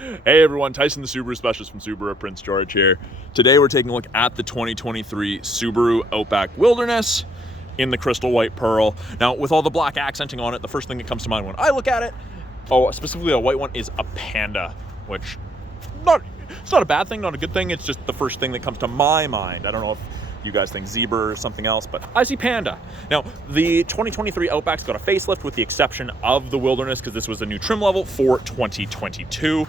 Hey everyone, Tyson the Subaru Specialist from Subaru Prince George here. Today we're taking a look at the 2023 Subaru Outback Wilderness in the crystal white pearl. Now with all the black accenting on it, the first thing that comes to mind when I look at it, specifically a white one, is a Panda, which it's not a bad thing, not a good thing, it's just the first thing that comes to my mind. I don't know if you guys think zebra or something else, but I see Panda. Now, the 2023 Outback's got a facelift with the exception of the Wilderness because this was a new trim level for 2022.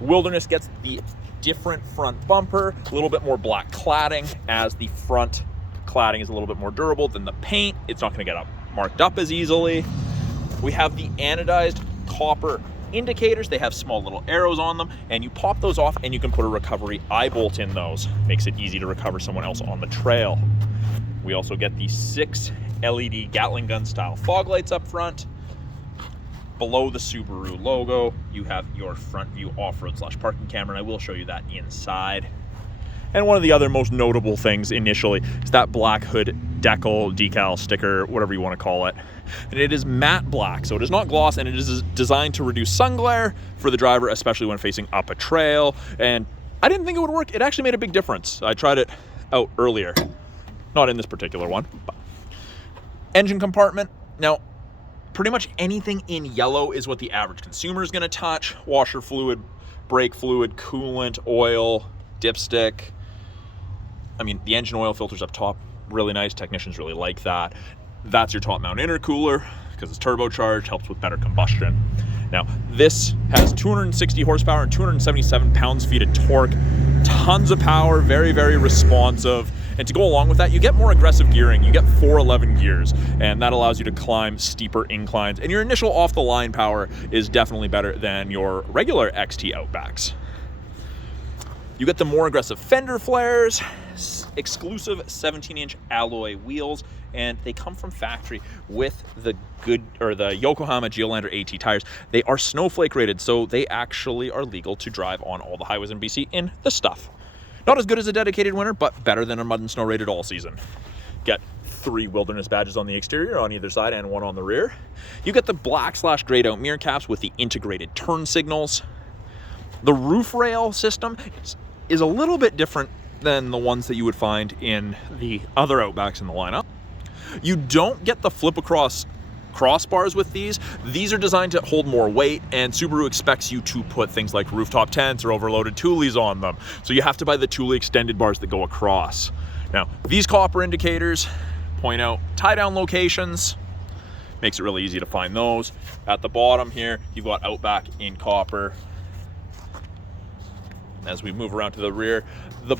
Wilderness gets the different front bumper, a little bit more black cladding, as the front cladding is a little bit more durable than the paint. It's not gonna get marked up as easily. We have the anodized copper indicators. They have small little arrows on them, and you pop those off and you can put a recovery eye bolt in those. Makes it easy to recover someone else on the trail. We also get the 6 LED Gatling gun style fog lights up front. Below the Subaru logo, you have your front view off-road / parking camera, and I will show you that inside. And one of the other most notable things initially is that black hood decal, sticker, whatever you want to call it. And it is matte black, so it is not gloss, and it is designed to reduce sun glare for the driver, especially when facing up a trail. And I didn't think it would work. It actually made a big difference. I tried it out earlier, not in this particular one. But engine compartment. Now, pretty much anything in yellow is what the average consumer is going to touch. Washer fluid, brake fluid, coolant, oil, dipstick. I mean, the engine oil filters up top, really nice. Technicians really like that. That's your top mount intercooler because it's turbocharged, helps with better combustion. Now, this has 260 horsepower and 277 pounds-feet of torque. Tons of power, very, very responsive. And to go along with that, you get more aggressive gearing. You get 411 gears, and that allows you to climb steeper inclines. And your initial off-the-line power is definitely better than your regular XT Outbacks. You get the more aggressive fender flares, exclusive 17-inch alloy wheels, and they come from factory with the Yokohama Geolandar AT tires. They are snowflake rated, so they actually are legal to drive on all the highways in BC in the stuff. Not as good as a dedicated winter, but better than a mud and snow rated all season. Get 3 Wilderness badges on the exterior on either side and 1 on the rear. You get the black / grayed out mirror caps with the integrated turn signals. The roof rail system is a little bit different than the ones that you would find in the other Outbacks in the lineup. You don't get the flip across crossbars with these. These are designed to hold more weight, and Subaru expects you to put things like rooftop tents or overloaded Thule's on them. So you have to buy the Thule extended bars that go across. Now, these copper indicators point out tie-down locations. Makes it really easy to find those. At the bottom here, you've got Outback in copper. As we move around to the rear, the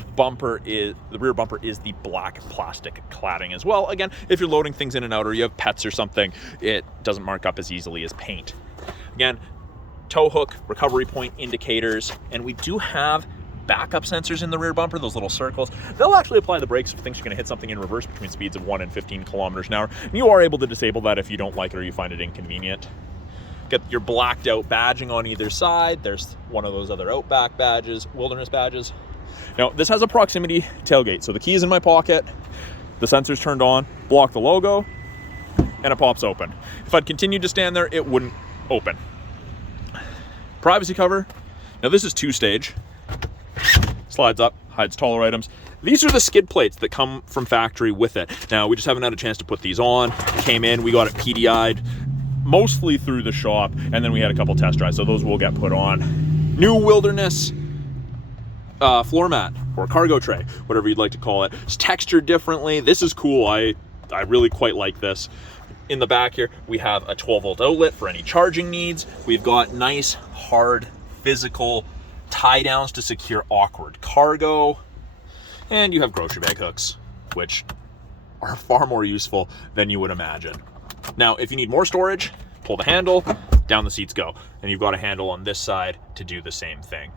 rear bumper is the black plastic cladding as well. Again, if you're loading things in and out or you have pets or something, it doesn't mark up as easily as paint. Again, tow hook, recovery point indicators, and we do have backup sensors in the rear bumper, those little circles. They'll actually apply the brakes if things are going to hit something in reverse between speeds of 1 and 15 kilometers an hour. And you are able to disable that if you don't like it or you find it inconvenient. Get your blacked out badging on either side. There's one of those other Outback badges, Wilderness badges. Now, this has a proximity tailgate, so the key is in my pocket, the sensor's turned on, block the logo, and it pops open. If I'd continued to stand there, it wouldn't open. Privacy cover. Now, this is 2-stage. Slides up, hides taller items. These are the skid plates that come from factory with it. Now, we just haven't had a chance to put these on. Came in, we got it PDI'd. Mostly through the shop, and then we had a couple test drives, so those will get put on. New Wilderness floor mat or cargo tray, whatever you'd like to call it. It's textured differently. This is cool. I really quite like this. In the back here, we have a 12-volt outlet for any charging needs. We've got nice, hard, physical tie downs to secure awkward cargo, and you have grocery bag hooks, which are far more useful than you would imagine. Now, if you need more storage, pull the handle, down the seats go. And you've got a handle on this side to do the same thing.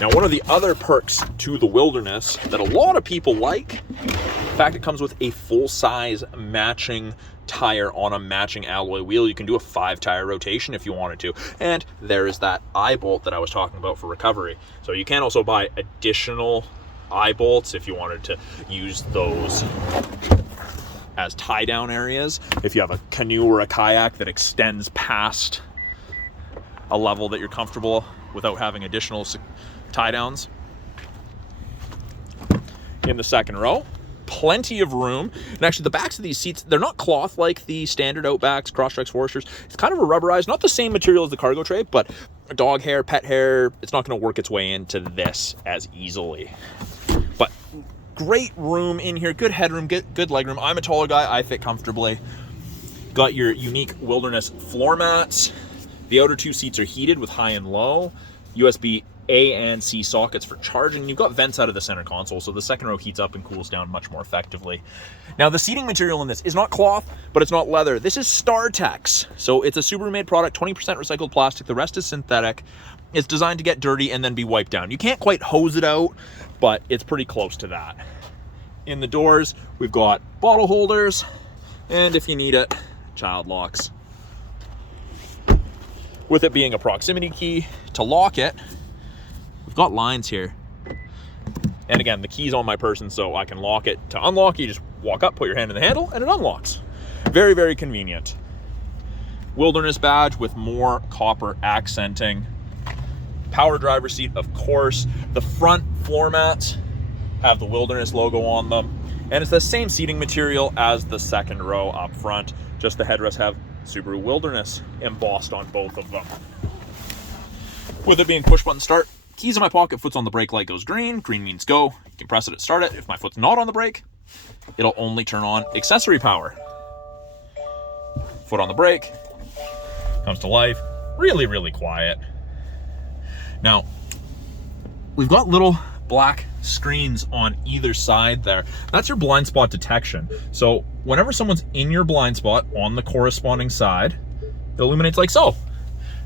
Now, one of the other perks to the Wilderness that a lot of people like, in fact, it comes with a full-size matching tire on a matching alloy wheel. You can do a 5-tire rotation if you wanted to. And there is that eye bolt that I was talking about for recovery. So you can also buy additional eye bolts if you wanted to use those as tie-down areas. If you have a canoe or a kayak that extends past a level that you're comfortable without having additional tie downs. In the second row, plenty of room. And actually the backs of these seats, they're not cloth like the standard Outbacks, Crosstreks, Foresters. It's kind of a rubberized, not the same material as the cargo tray, but dog hair, pet hair, it's not going to work its way into this as easily. But great room in here, good headroom, good leg room. I'm a taller guy, I fit comfortably. Got your unique Wilderness floor mats. The outer two seats are heated with high and low. USB A and C sockets for charging. You've got vents out of the center console, so the second row heats up and cools down much more effectively. Now, the seating material in this is not cloth, but it's not leather. This is StarTex. So it's a Subaru-made product, 20% recycled plastic. The rest is synthetic. It's designed to get dirty and then be wiped down. You can't quite hose it out, but it's pretty close to that. In the doors, we've got bottle holders, and if you need it, child locks. With it being a proximity key to lock it, we've got lines here. And again, the key's on my person, so I can lock it. To unlock, you just walk up, put your hand in the handle, and it unlocks. Very, very convenient. Wilderness badge with more copper accenting. Power driver seat, of course. The front floor mats have the Wilderness logo on them. And it's the same seating material as the second row up front. Just the headrests have Subaru Wilderness embossed on both of them. With it being push button start, keys in my pocket, foot's on the brake, light goes green. Green means go. You can press it to start it. If my foot's not on the brake, it'll only turn on accessory power. Foot on the brake, comes to life. Really, really quiet. Now, we've got little black screens on either side there. That's your blind spot detection. So whenever someone's in your blind spot on the corresponding side, it illuminates like so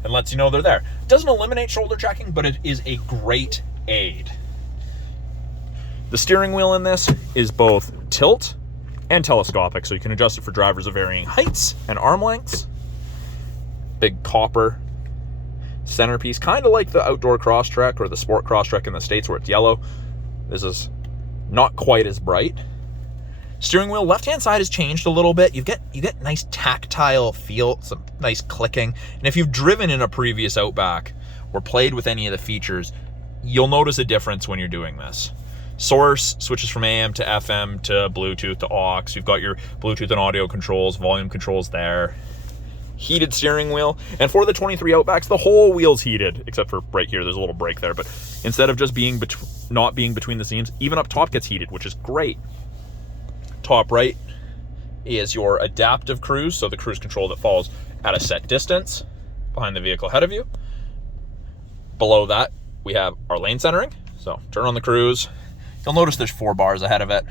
and lets you know they're there. It doesn't eliminate shoulder checking, but it is a great aid. The steering wheel in this is both tilt and telescopic, so you can adjust it for drivers of varying heights and arm lengths. Big copper centerpiece, kind of like the outdoor Crosstrek or the sport Crosstrek in the States where it's yellow. This is not quite as bright. Steering wheel, left-hand side has changed a little bit. You get nice tactile feel, some nice clicking. And if you've driven in a previous Outback or played with any of the features, you'll notice a difference when you're doing this. Source switches from AM to FM to Bluetooth to aux. You've got your Bluetooth and audio controls, volume controls there. Heated steering wheel, and for the 23 Outbacks, the whole wheel's heated, except for right here, there's a little break there, but instead of just being not being between the seams, even up top gets heated, which is great. Top right is your adaptive cruise, so the cruise control that follows at a set distance behind the vehicle ahead of you. Below that, we have our lane centering, so turn on the cruise. You'll notice there's 4 bars ahead of it,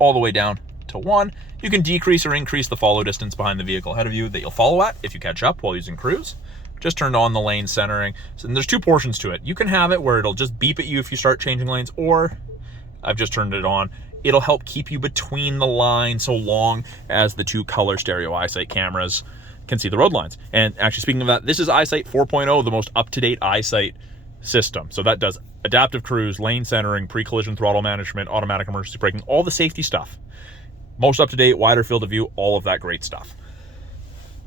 all the way down to 1. You can decrease or increase the follow distance behind the vehicle ahead of you that you'll follow at if you catch up while using cruise. Just turned on the lane centering. So there's 2 portions to it. You can have it where it'll just beep at you if you start changing lanes, or I've just turned it on. It'll help keep you between the lines so long as the 2 color stereo eyesight cameras can see the road lines. And actually, speaking of that, this is Eyesight 4.0, the most up-to-date eyesight system. So that does adaptive cruise, lane centering, pre-collision throttle management, automatic emergency braking, all the safety stuff. Most up-to-date, wider field of view, all of that great stuff.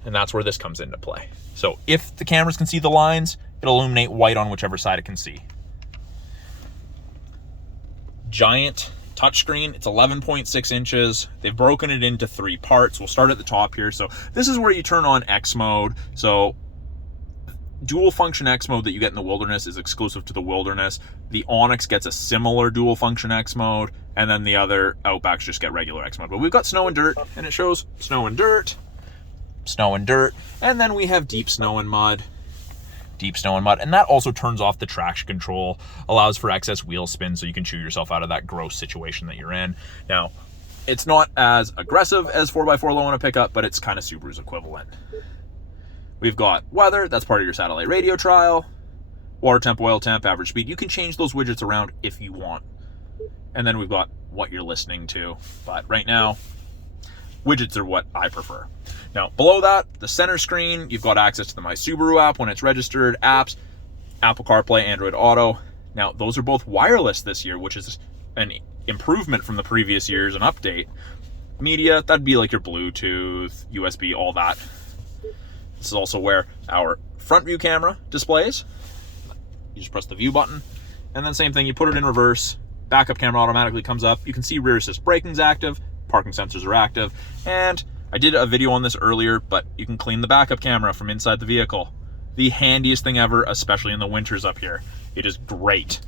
And that's where this comes into play. So if the cameras can see the lines, it'll illuminate white on whichever side it can see. Giant touchscreen, it's 11.6 inches. They've broken it into 3 parts. We'll start at the top here. So this is where you turn on X mode. So dual function X mode that you get in the Wilderness is exclusive to the Wilderness. The Onyx gets a similar dual function X mode, and then the other Outbacks just get regular X mode. But we've got snow and dirt, and it shows snow and dirt, and then we have deep snow and mud, and that also turns off the traction control, allows for excess wheel spin so you can chew yourself out of that gross situation that you're in. Now, it's not as aggressive as 4x4 low on a pickup, but it's kind of Subaru's equivalent. We've got weather, that's part of your satellite radio trial, water temp, oil temp, average speed. You can change those widgets around if you want. And then we've got what you're listening to. But right now, widgets are what I prefer. Now, below that, the center screen, you've got access to the My Subaru app when it's registered, apps, Apple CarPlay, Android Auto. Now, those are both wireless this year, which is an improvement from the previous years, an update. Media, that'd be like your Bluetooth, USB, all that. This is also where our front view camera displays. You just press the view button, and then same thing, you put it in reverse, backup camera automatically comes up. You can see rear assist braking's active, parking sensors are active, and I did a video on this earlier, but you can clean the backup camera from inside the vehicle. The handiest thing ever, especially in the winters up here. It is great.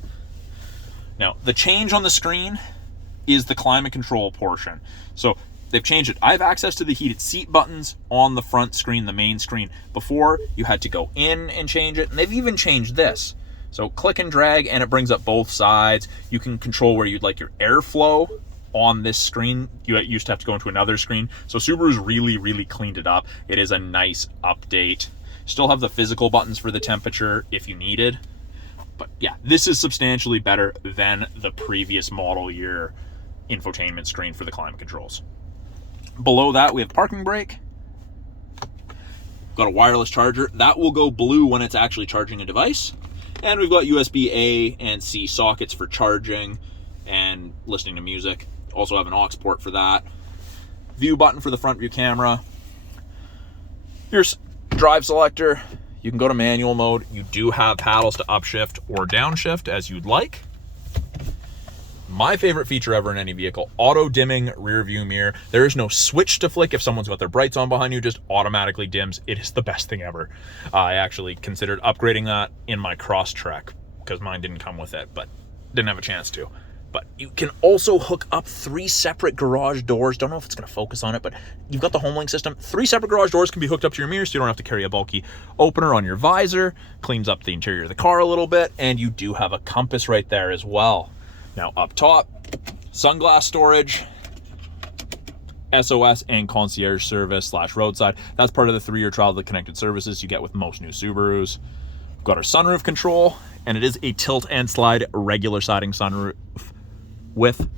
Now, the change on the screen is the climate control portion. So they've changed it. I have access to the heated seat buttons on the front screen, the main screen. Before, you had to go in and change it, and they've even changed this. So click and drag, and it brings up both sides. You can control where you'd like your airflow on this screen. You used to have to go into another screen. So Subaru's really cleaned it up. It is a nice update. Still have the physical buttons for the temperature if you needed. But yeah, this is substantially better than the previous model year infotainment screen for the climate controls. Below that, we have parking brake. Got a wireless charger. That will go blue when it's actually charging a device. And we've got USB A and C sockets for charging and listening to music. Also have an aux port for that. View button for the front view camera. Here's drive selector. You can go to manual mode. You do have paddles to upshift or downshift as you'd like. My favorite feature ever in any vehicle, auto dimming rear view mirror. There is no switch to flick if someone's got their brights on behind you, just automatically dims. It is the best thing ever. I actually considered upgrading that in my Crosstrek because mine didn't come with it, but didn't have a chance to. But you can also hook up 3 separate garage doors. Don't know if it's going to focus on it, but you've got the HomeLink system. 3 separate garage doors can be hooked up to your mirror, so you don't have to carry a bulky opener on your visor. Cleans up the interior of the car a little bit, and you do have a compass right there as well. Now up top, sunglass storage, SOS and concierge service / roadside. That's part of the 3-year trial of the connected services you get with most new Subarus. We've got our sunroof control, and it is a tilt and slide regular siding sunroof with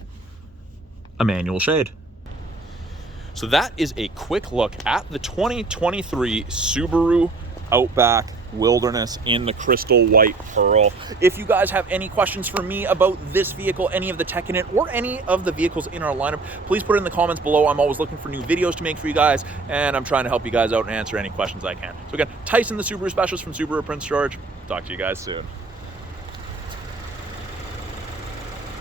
a manual shade. So that is a quick look at the 2023 Subaru Outback Wilderness in the crystal white pearl. If you guys have any questions for me about this vehicle, any of the tech in it, or any of the vehicles in our lineup, please put it in the comments below. I'm always looking for new videos to make for you guys, and I'm trying to help you guys out and answer any questions I can. So again, Tyson, the Subaru specialist from Subaru Prince George. Talk to you guys soon.